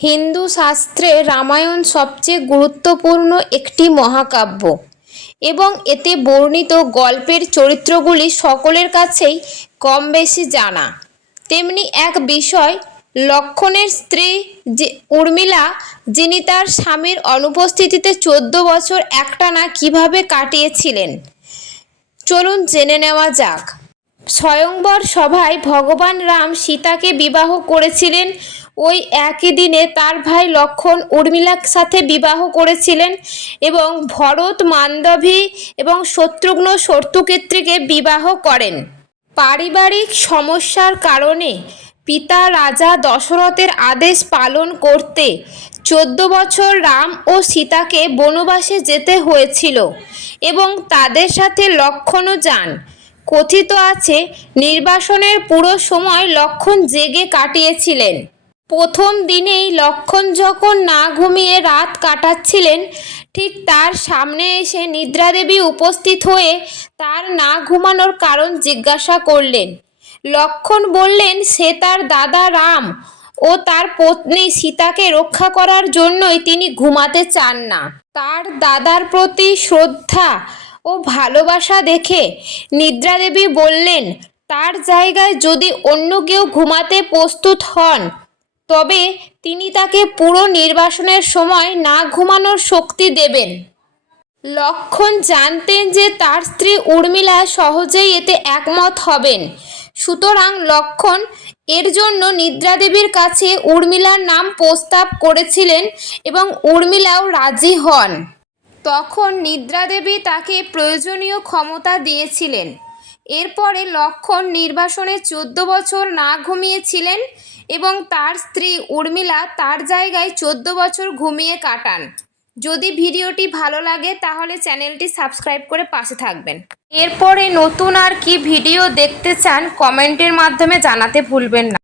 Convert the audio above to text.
হিন্দু শাস্ত্রে রামায়ণ সবচেয়ে গুরুত্বপূর্ণ একটি মহাকাব্য এবং এতে বর্ণিত গল্পের চরিত্রগুলি সকলের কাছেই কম বেশি জানা। তেমনি এক বিষয় লক্ষ্মণের স্ত্রী যে উর্মিলা, যিনি তার স্বামীর অনুপস্থিতিতে চোদ্দ বছর একটানা কীভাবে কাটিয়েছিলেন? চলুন জেনে নেওয়া যাক। স্বয়ংবর সভায় ভগবান রাম সীতাকে বিবাহ করেছিলেন ওই একই দিনে তার ভাই লক্ষণ উর্মিলার সাথে বিবাহ করেছিলেন এবং ভরত মান্ডভী এবং শত্রুঘ্ন শর্তুক্ষেত্রীকে বিবাহ করেন। পারিবারিক সমস্যার কারণে পিতা রাজা দশরথের আদেশ পালন করতে চোদ্দ বছর রাম ও সীতাকে বনবাসে যেতে হয়েছিল এবং তাদের সাথে লক্ষণও যান। কথিত আছে, নির্বাসনের পুরো সময় লক্ষণ জেগে কাটিয়েছিলেন। প্রথম দিনেই লক্ষণ যখন না ঘুমিয়ে রাত কাটাচ্ছিলেন, ঠিক তার সামনে এসে নিদ্রাদেবী উপস্থিত হয়ে তার না ঘুমানোর কারণ জিজ্ঞাসা করলেন। লক্ষণ বললেন, সে তার দাদা রাম ও তার পত্নী সীতাকে রক্ষা করার জন্যই তিনি ঘুমাতে চান না। তার দাদার প্রতি শ্রদ্ধা ও ভালোবাসা দেখে নিদ্রাদেবী বললেন, তার জায়গায় যদি অন্য কেউ ঘুমাতে প্রস্তুত হন তবে তিনি তাকে পুরো নির্বাসনের সময় না ঘুমানোর শক্তি দেবেন। লক্ষণ জানতেন যে তার স্ত্রী উর্মিলা সহজেই এতে একমত হবেন। সুতরাং লক্ষণ এর জন্য নিদ্রাদেবীর কাছে উর্মিলার নাম প্রস্তাব করেছিলেন এবং উর্মিলাও রাজি হন। তখন নিদ্রাদেবী তাকে প্রয়োজনীয় ক্ষমতা দিয়েছিলেন। এরপরে লক্ষণ নির্বাসনে চোদ্দ বছর না ঘুমিয়েছিলেন এবং তার স্ত্রী উর্মিলা তার জায়গায় চোদ্দ বছর ঘুমিয়ে কাটান। যদি ভিডিওটি ভালো লাগে তাহলে চ্যানেলটি সাবস্ক্রাইব করে পাশে থাকবেন। এরপরে নতুন আর কি ভিডিও দেখতে চান কমেন্টের মাধ্যমে জানাতে ভুলবেন না।